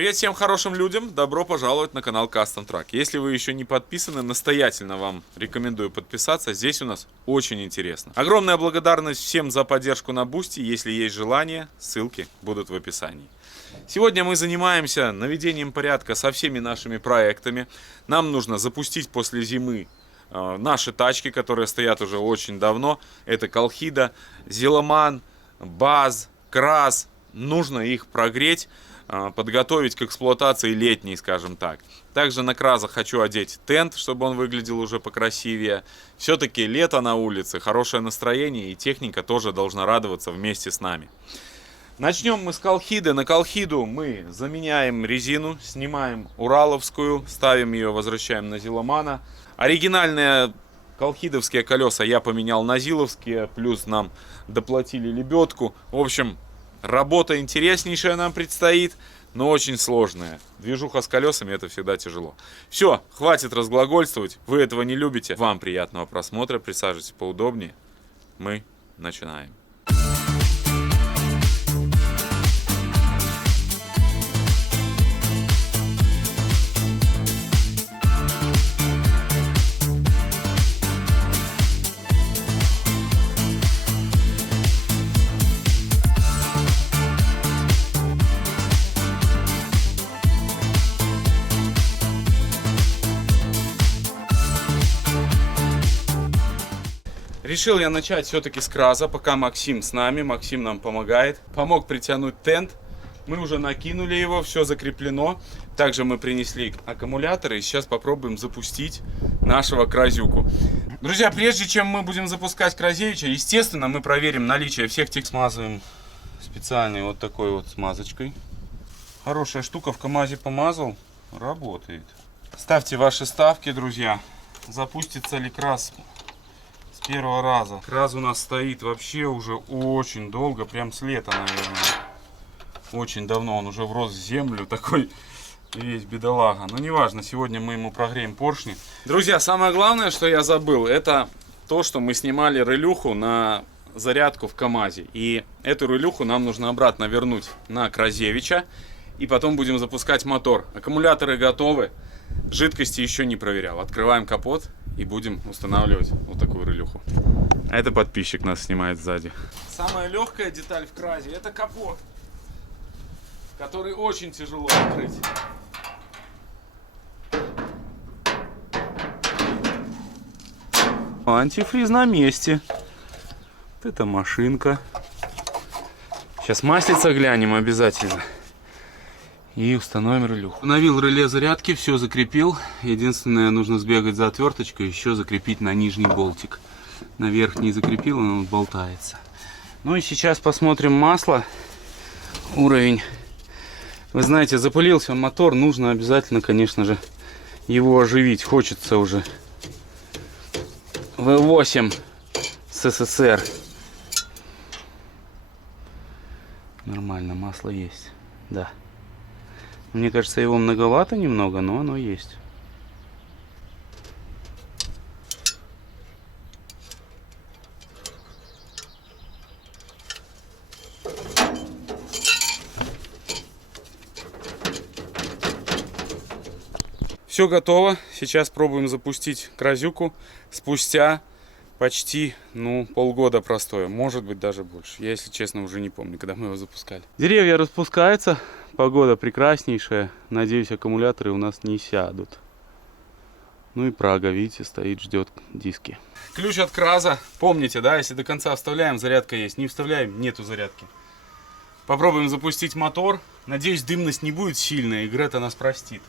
Привет всем хорошим людям, добро пожаловать на канал Custom Truck. Если вы еще не подписаны, настоятельно вам рекомендую подписаться, здесь у нас очень интересно. Огромная благодарность всем за поддержку на Boosty, если есть желание, ссылки будут в описании. Сегодня мы занимаемся наведением порядка со всеми нашими проектами. Нам нужно запустить после зимы наши тачки, которые стоят уже очень давно. Это Колхида, Зиломан, Баз, Крас. Нужно их прогреть, подготовить к эксплуатации летней, скажем так. Также на Краза хочу одеть тент, чтобы он выглядел уже покрасивее. Все-таки лето на улице, хорошее настроение, и техника тоже должна радоваться вместе с нами. Начнем мы с Колхиды. На Колхиду мы заменяем резину, снимаем ураловскую, ставим ее, возвращаем на Зиломана. Оригинальные колхидовские колеса я поменял на зиловские, плюс нам доплатили лебедку. В общем, работа интереснейшая нам предстоит, но очень сложная. Движуха с колесами — это всегда тяжело. Все, хватит разглагольствовать, вы этого не любите. Вам приятного просмотра, присаживайтесь поудобнее. Мы начинаем. Решил я начать все-таки с Краза, пока Максим с нами. Максим нам помогает. Помог притянуть тент. Мы уже накинули его, все закреплено. Также мы принесли аккумуляторы и сейчас попробуем запустить нашего Кразюку. Друзья, прежде чем мы будем запускать Кразевича, естественно, мы проверим наличие всех тех. Смазываем специальной вот такой вот смазочкой. Хорошая штука, в КамАЗе помазал, работает. Ставьте ваши ставки, друзья. Запустится ли Краз с первого раза? Краз у нас стоит вообще уже очень долго, прям с лета, наверное. Очень давно он уже врос в землю, такой весь бедолага. Но неважно, сегодня мы ему прогреем поршни. Друзья, самое главное, что я забыл, это то, что мы снимали релюху на зарядку в КамАЗе. И эту релюху нам нужно обратно вернуть на Кразевича. И потом будем запускать мотор. Аккумуляторы готовы. Жидкости еще не проверял. Открываем капот и будем устанавливать вот такую релюху. А это подписчик нас снимает сзади. Самая легкая деталь в Кразе — это капот, который очень тяжело открыть. Антифриз на месте. Вот это машинка. Сейчас маслица глянем обязательно. И установим релюху. Установил реле зарядки, все закрепил. Единственное, нужно сбегать за отверточкой, еще закрепить на нижний болтик. На верхний закрепил, он болтается. Ну и сейчас посмотрим масло. Уровень. Вы знаете, запылился мотор, нужно обязательно, конечно же, его оживить. Хочется уже. V8 СССР. Нормально, масло есть. Да. Мне кажется, его многовато немного, но оно есть. Все готово. Сейчас пробуем запустить Кразюку спустя почти, полгода простоя. Может быть, даже больше. Я, если честно, уже не помню, когда мы его запускали. Деревья распускаются. Погода прекраснейшая. Надеюсь, аккумуляторы у нас не сядут. Ну и Прага, видите, стоит, ждет диски. Ключ от Краза. Помните, да, если до конца вставляем, зарядка есть. Не вставляем, нету зарядки. Попробуем запустить мотор. Надеюсь, дымность не будет сильная, и Грета нас простит.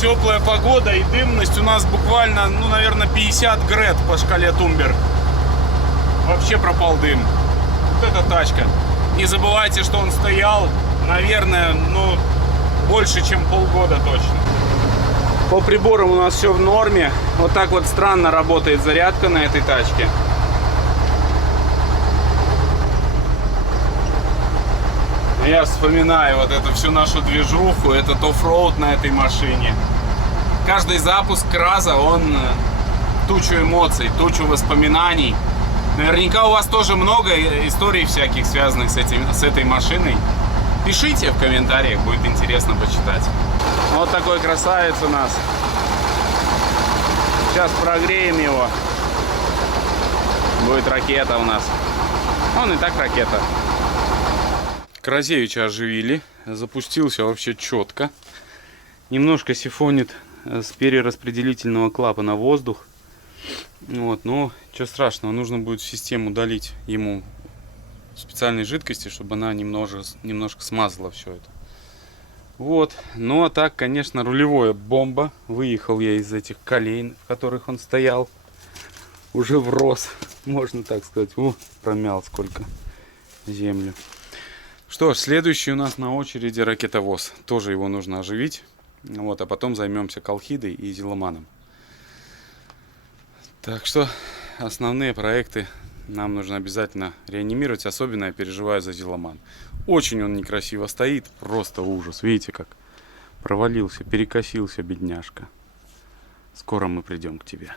Теплая погода и дымность у нас буквально, наверное, 50 грет по шкале Тумбер. Вообще пропал дым. Вот эта тачка. Не забывайте, что он стоял, наверное, больше, чем полгода точно. По приборам у нас все в норме. Вот так вот странно работает зарядка на этой тачке. Я вспоминаю вот эту всю нашу движуху, этот оффроуд на этой машине. Каждый запуск КРАЗа, он тучу эмоций, тучу воспоминаний. Наверняка у вас тоже много историй всяких, связанных с этой машиной. Пишите в комментариях, будет интересно почитать. Вот такой красавец у нас. Сейчас прогреем его. Будет ракета у нас. Он и так ракета. Кразевича оживили. Запустился вообще четко. Немножко сифонит с перераспределительного клапана воздух. Вот, но ничего страшного. Нужно будет в систему долить ему специальной жидкости, чтобы она немножко смазала все это. Вот. Ну а так, конечно, рулевое бомба. Выехал я из этих колей, в которых он стоял. Уже врос, можно так сказать. Промял сколько землю. Что ж, следующий у нас на очереди ракетовоз. Тоже его нужно оживить. Вот, а потом займемся колхидой и зиломаном. Так что основные проекты нам нужно обязательно реанимировать. Особенно я переживаю за зиломан. Очень он некрасиво стоит. Просто ужас. Видите, как провалился, перекосился, бедняжка. Скоро мы придем к тебе.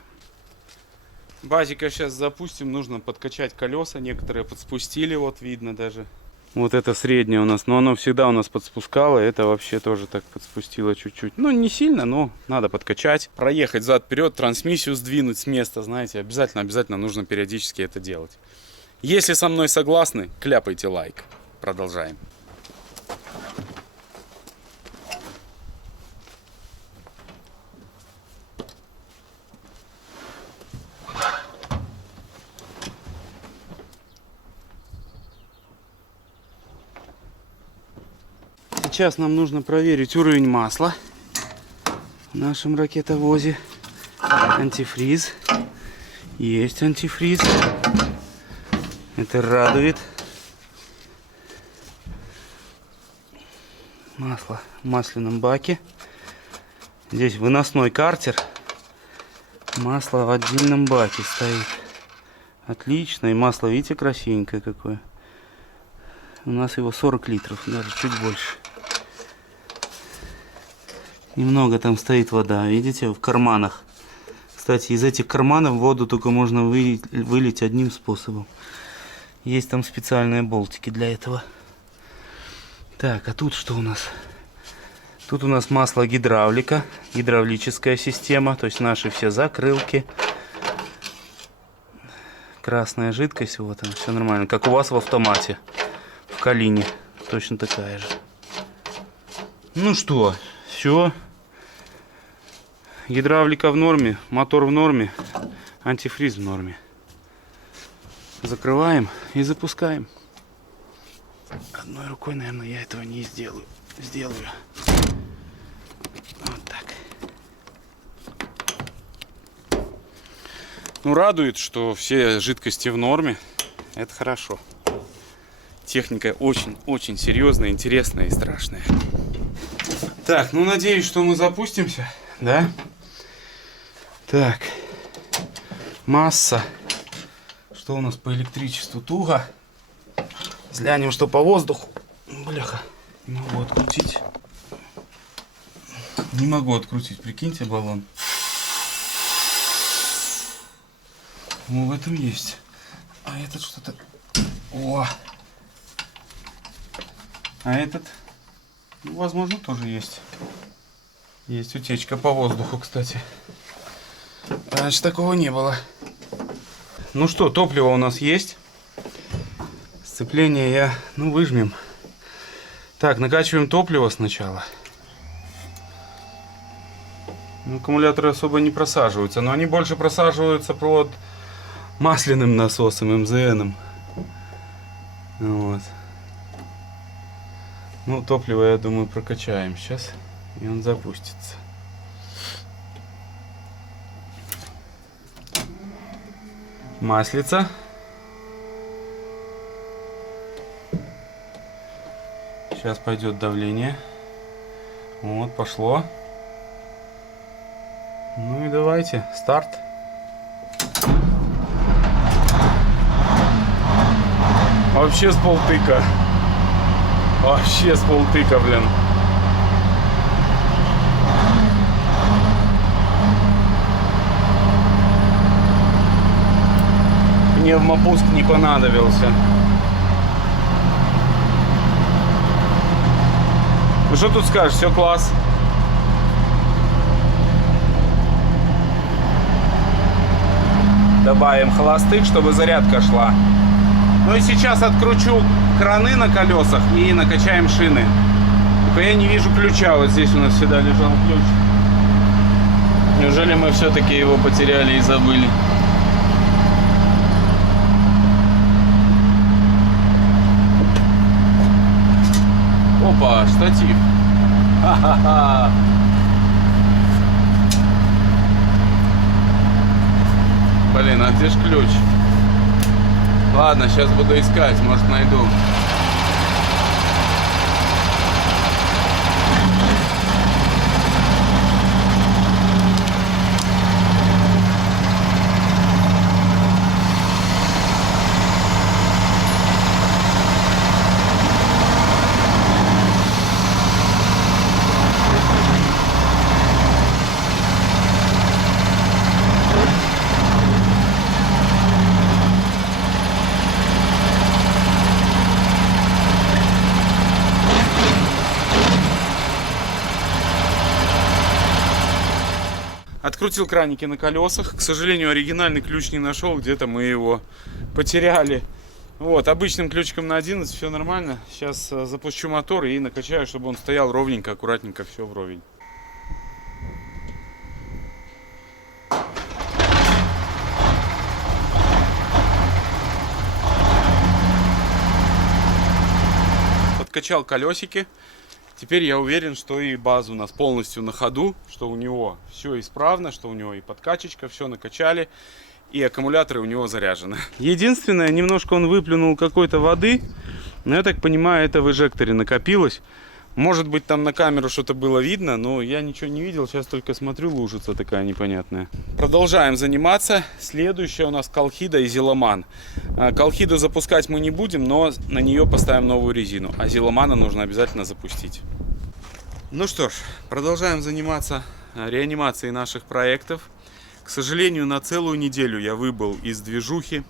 Базика сейчас запустим. Нужно подкачать колеса. Некоторые подспустили. Вот видно даже. Вот это среднее у нас, но оно всегда у нас подспускало, это вообще тоже так подспустило чуть-чуть. Ну, не сильно, но надо подкачать. Проехать зад-вперед, трансмиссию сдвинуть с места, знаете, обязательно нужно периодически это делать. Если со мной согласны, кляпайте лайк. Продолжаем. Сейчас нам нужно проверить уровень масла в нашем ракетовозе. Антифриз. Есть антифриз. Это радует. Масло в масляном баке. Здесь выносной картер. Масло в отдельном баке стоит. Отлично. И масло, видите, красивенькое какое. У нас его 40 литров, даже чуть больше. Немного там стоит вода, видите, в карманах. Кстати, из этих карманов воду только можно вылить одним способом. Есть там специальные болтики для этого. Так, а тут что у нас? Тут у нас масло гидравлика, гидравлическая система, то есть наши все закрылки. Красная жидкость, вот она, все нормально. Как у вас в автомате, в Калине, точно такая же. Ну что, все. Гидравлика в норме, мотор в норме, антифриз в норме. Закрываем и запускаем. Одной рукой, наверное, я этого не сделаю. Вот так. Ну, радует, что все жидкости в норме. Это хорошо. Техника очень серьезная, интересная и страшная. Так, ну надеюсь, что мы запустимся, да? Так, масса. Что у нас по электричеству? Туго. Взглянем, что по воздуху. Бляха, не могу открутить. Не могу открутить, прикиньте, баллон. Ну, в этом есть. А этот что-то... О! А этот, ну, возможно, тоже есть. Есть утечка по воздуху, кстати. Раньше такого не было. Ну что, топливо у нас есть. Сцепление выжмем. Так, накачиваем топливо сначала. Аккумуляторы особо не просаживаются, но они больше просаживаются под масляным насосом, МЗНом. Вот. Ну, топливо, я думаю, прокачаем сейчас, и он запустится. Маслица. Сейчас пойдет давление. Вот, пошло. Ну и давайте, старт. Вообще с полтыка. Вообще с полтыка, блин. Пневмопуск не понадобился. Ну что тут скажешь, все класс. Добавим холостых, чтобы зарядка шла. Ну и сейчас откручу краны на колесах и накачаем шины. Только я не вижу ключа. Вот здесь у нас всегда лежал ключ. Неужели мы все-таки его потеряли и забыли? Опа, штатив. Ха-ха-ха. Блин, а где ж ключ? Ладно, сейчас буду искать, может найду. Открутил краники на колесах. К сожалению, оригинальный ключ не нашел. Где-то мы его потеряли. Вот, обычным ключиком на 11 все нормально. Сейчас запущу мотор и накачаю, чтобы он стоял ровненько, аккуратненько, все вровень. Подкачал колесики. Теперь я уверен, что и база у нас полностью на ходу, что у него все исправно, что у него и подкачечка, все накачали, и аккумуляторы у него заряжены. Единственное, немножко он выплюнул какой-то воды, но я так понимаю, это в эжекторе накопилось. Может быть, там на камеру что-то было видно, но я ничего не видел, сейчас только смотрю, лужица такая непонятная. Продолжаем заниматься. Следующая у нас Колхида и Зиломан. Колхиду запускать мы не будем, но на нее поставим новую резину, а Зиломана нужно обязательно запустить. Ну что ж, продолжаем заниматься реанимацией наших проектов. К сожалению, на целую неделю я выбыл из движухи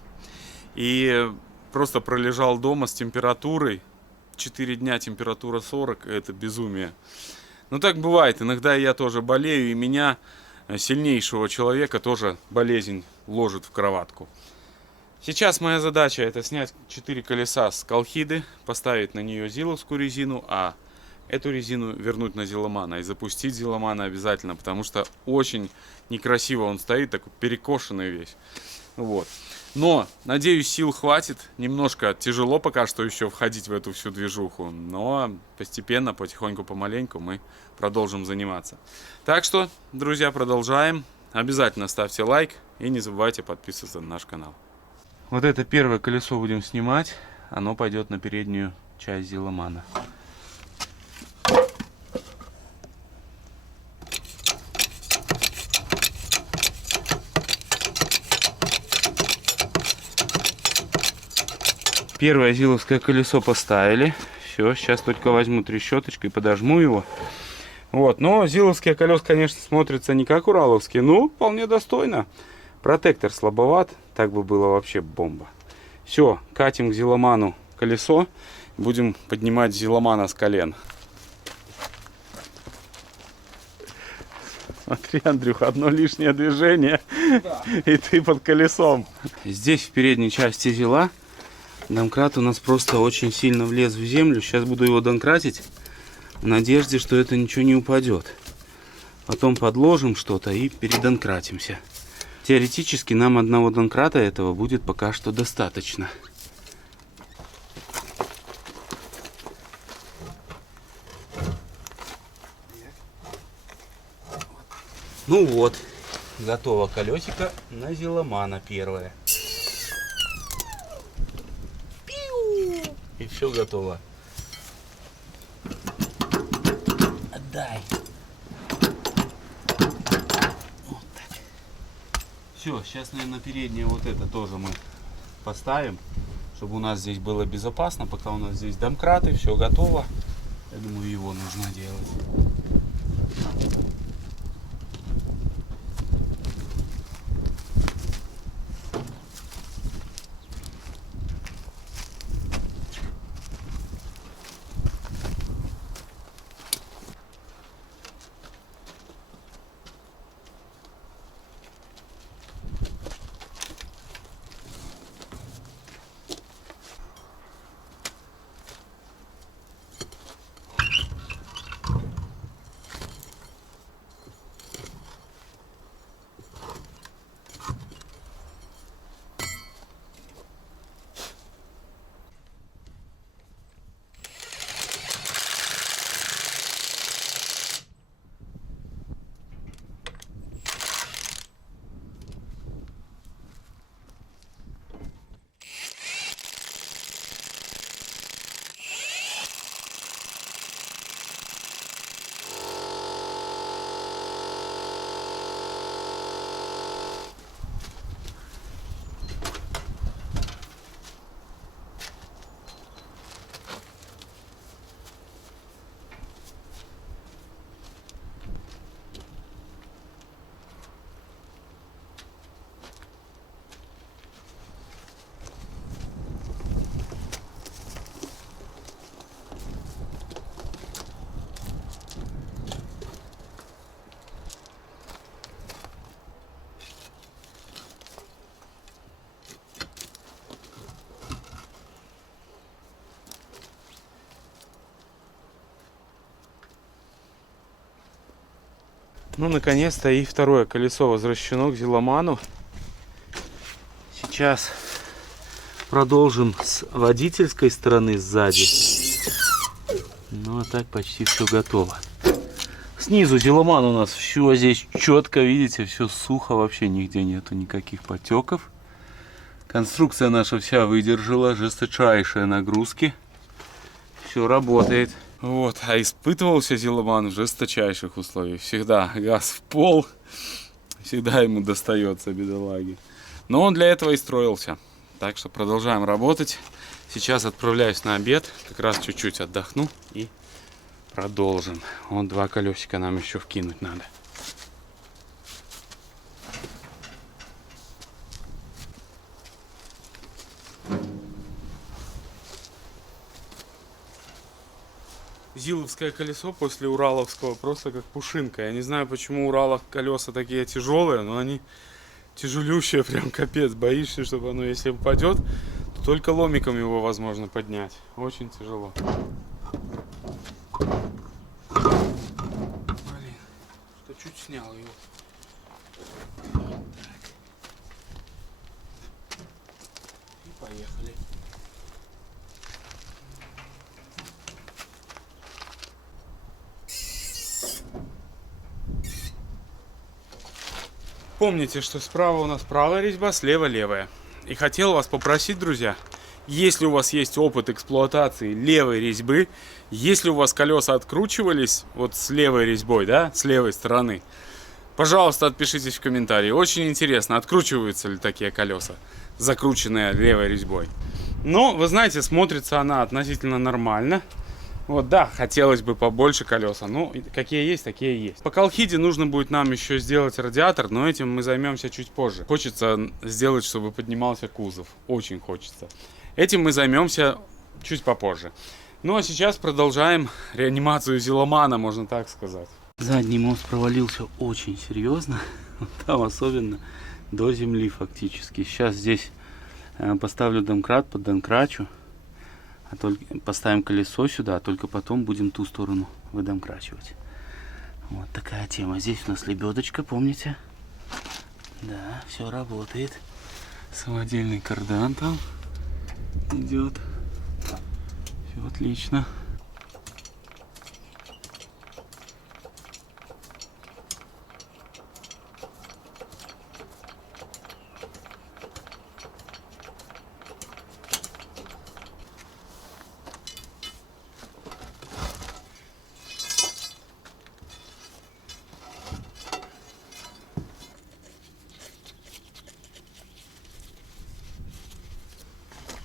и просто пролежал дома с температурой. 4 дня температура 40, это безумие. Но так бывает, иногда я тоже болею, и меня, сильнейшего человека, тоже болезнь ложит в кроватку. Сейчас моя задача это снять 4 колеса с Колхиды, поставить на нее зиловскую резину, а эту резину вернуть на Зиломана и запустить Зиломана обязательно, потому что очень некрасиво он стоит, такой перекошенный весь. Вот. Но, надеюсь, сил хватит. Немножко тяжело пока что еще входить в эту всю движуху. Но постепенно, потихоньку, помаленьку мы продолжим заниматься. Так что, друзья, продолжаем. Обязательно ставьте лайк и не забывайте подписываться на наш канал. Вот это первое колесо будем снимать. Оно пойдет на переднюю часть Зиломана. Первое зиловское колесо поставили. Все, сейчас только возьму трещоточкой и подожму его. Вот, но зиловские колеса, конечно, смотрятся не как ураловские, но вполне достойно. Протектор слабоват, так бы было вообще бомба. Все, катим к Зиломану колесо. Будем поднимать Зиломана с колен. Смотри, Андрюха, одно лишнее движение, да. И ты под колесом. Здесь в передней части зила домкрат у нас просто очень сильно влез в землю. Сейчас буду его донкратить в надежде, что это ничего не упадет. Потом подложим что-то и передонкратимся. Теоретически нам одного донкрата этого будет пока что достаточно. Ну вот, готово колесико на Зиломана первое. И все готово. Отдай. Вот Все, сейчас, наверное, переднее вот это тоже мы поставим, чтобы у нас здесь было безопасно, пока у нас здесь домкраты, все готово. Я думаю, его нужно делать. Ну, наконец-то и второе колесо возвращено к Зиломану. Сейчас продолжим с водительской стороны сзади. Ну, а так почти все готово. Снизу Зиломан у нас все здесь четко, видите, все сухо, вообще нигде нету никаких потеков. Конструкция наша вся выдержала жесточайшие нагрузки. Все работает. Вот, а испытывался Зиломан в жесточайших условиях. Всегда газ в пол, всегда ему достается, бедолаге. Но он для этого и строился. Так что продолжаем работать. Сейчас отправляюсь на обед, как раз чуть-чуть отдохну и продолжим. Вон 2 колесика нам еще вкинуть надо. Зиловское колесо после ураловского просто как пушинка. Я не знаю, почему у Уралов колеса такие тяжелые, но они тяжелющие, прям капец. Боишься, чтобы оно, если упадет, то только ломиком его возможно поднять. Очень тяжело. Блин, что чуть снял его. Вот так. И поехали. Помните, что справа у нас правая резьба, слева левая. И хотел вас попросить, друзья, если у вас есть опыт эксплуатации левой резьбы, если у вас колеса откручивались вот с левой резьбой, да, с левой стороны, пожалуйста, отпишитесь в комментарии. Очень интересно, откручиваются ли такие колеса, закрученные левой резьбой. Но, вы знаете, смотрится она относительно нормально. Вот, да, хотелось бы побольше колеса. Ну, какие есть, такие есть. По Колхиде нужно будет нам еще сделать радиатор, но этим мы займемся чуть позже. Хочется сделать, чтобы поднимался кузов. Очень хочется. Этим мы займемся чуть попозже. Ну, а сейчас продолжаем реанимацию Зиломана, можно так сказать. Задний мост провалился очень серьезно. Там особенно до земли фактически. Сейчас здесь поставлю домкрат, поддомкрачу. А только поставим колесо сюда, а только потом будем ту сторону выдомкрачивать. Вот такая тема. Здесь у нас лебедочка, помните? Да, все работает. Самодельный кардан там идет. Все отлично.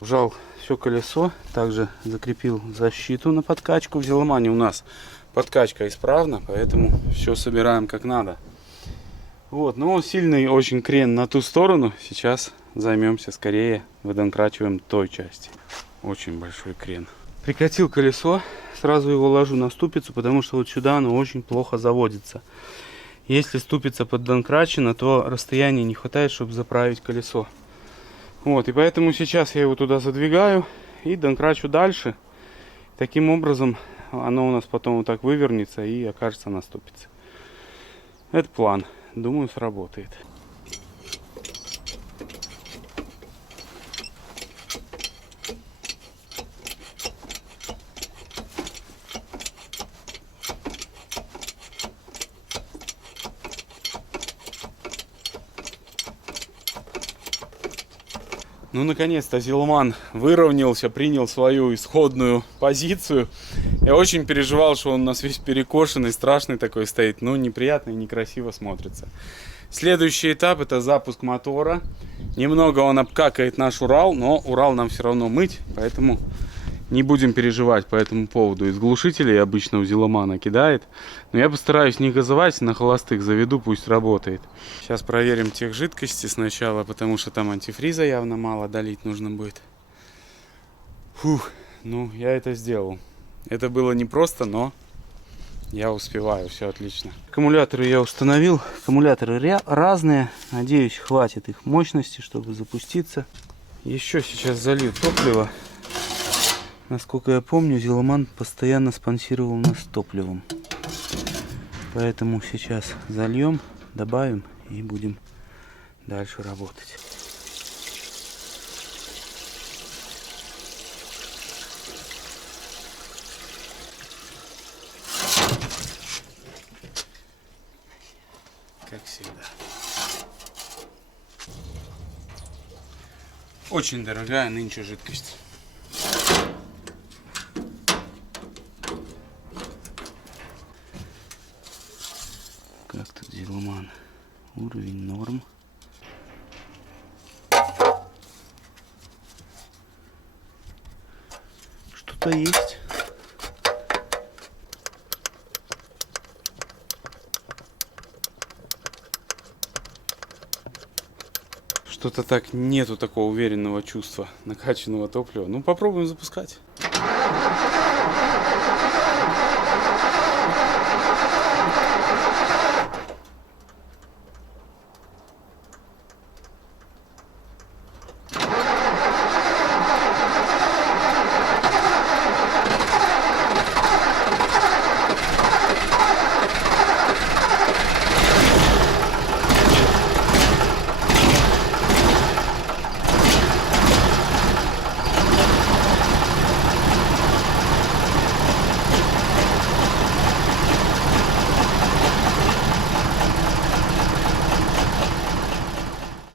Вжал все колесо, также закрепил защиту на подкачку. В Зиломане у нас подкачка исправна, поэтому все собираем как надо. Вот, но сильный очень крен на ту сторону. Сейчас займемся скорее выдонкрачиваем той части. Очень большой крен. Прикатил колесо, сразу его ложу на ступицу, потому что вот сюда оно очень плохо заводится. Если ступица поддонкрачена, то расстояния не хватает, чтобы заправить колесо. Вот, и поэтому сейчас я его туда задвигаю и донкрачу дальше. Таким образом оно у нас потом вот так вывернется и окажется на ступице. Это план. Думаю, сработает. Ну, наконец-то Зиломан выровнялся, принял свою исходную позицию. Я очень переживал, что он у нас весь перекошенный, страшный такой стоит. Ну, неприятно и некрасиво смотрится. Следующий этап — это запуск мотора. Немного он обкакает наш Урал, но Урал нам все равно мыть, поэтому не будем переживать по этому поводу. Из глушителей обычно у Зиломана кидает. Но я постараюсь не газовать, на холостых заведу, пусть работает. Сейчас проверим тех жидкости сначала, потому что там антифриза явно мало, долить нужно будет. Фух, ну я это сделал. Это было непросто, но я успеваю, все отлично. Аккумуляторы я установил. Аккумуляторы разные. Надеюсь, хватит их мощности, чтобы запуститься. Еще сейчас залью топливо. Насколько я помню, Зиломан постоянно спонсировал нас топливом. Поэтому сейчас зальем, добавим и будем дальше работать. Как всегда. Очень дорогая нынче жидкость. Как тут Зиломан? Уровень норм. Что-то есть. Что-то так нету такого уверенного чувства накачанного топлива. Ну попробуем запускать.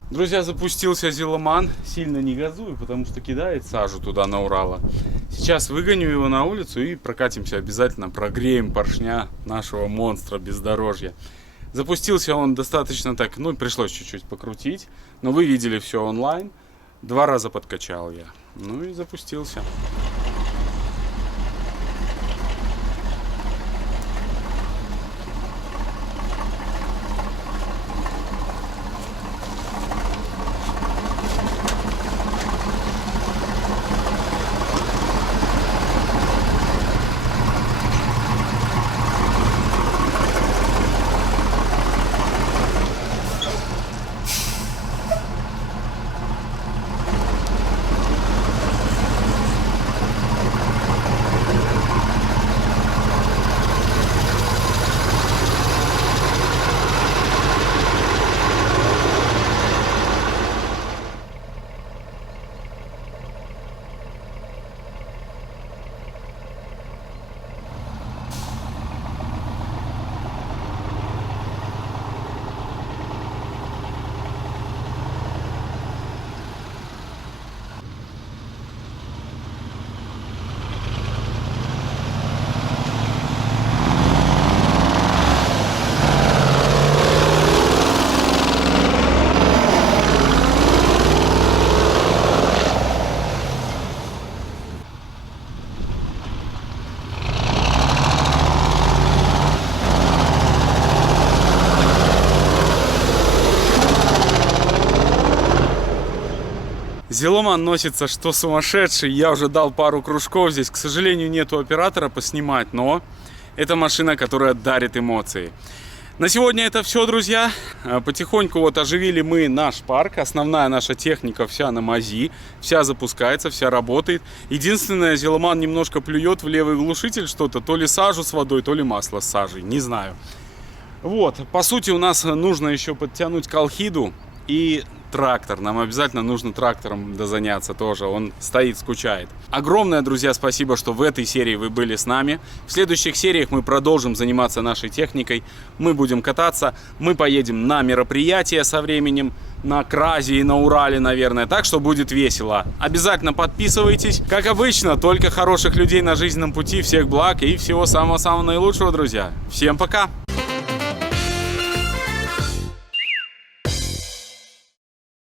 Друзья, запустился Зиломан. Сильно не газую, потому что кидает сажу туда на Урала. Сейчас выгоню его на улицу и прокатимся обязательно. Прогреем поршня нашего монстра бездорожья. Запустился он достаточно так, ну пришлось чуть-чуть покрутить. Но вы видели все онлайн. 2 раза подкачал я. Ну и запустился. Зеломан носится что сумасшедший. Я уже дал пару кружков здесь. К сожалению, нету оператора поснимать, но это машина, которая дарит эмоции. На сегодня это все, друзья. Потихоньку вот оживили мы наш парк. Основная наша техника вся на мази. Вся запускается, вся работает. Единственное, Зеломан немножко плюет в левый глушитель что-то. То ли сажу с водой, то ли масло с сажей. Не знаю. Вот, по сути, у нас нужно еще подтянуть колхиду и трактор. Нам обязательно нужно трактором заняться тоже. Он стоит, скучает. Огромное, друзья, спасибо, что в этой серии вы были с нами. В следующих сериях мы продолжим заниматься нашей техникой. Мы будем кататься. Мы поедем на мероприятия со временем. На Кразе и на Урале, наверное. Так что будет весело. Обязательно подписывайтесь. Как обычно, только хороших людей на жизненном пути. Всех благ и всего самого-самого наилучшего, друзья. Всем пока!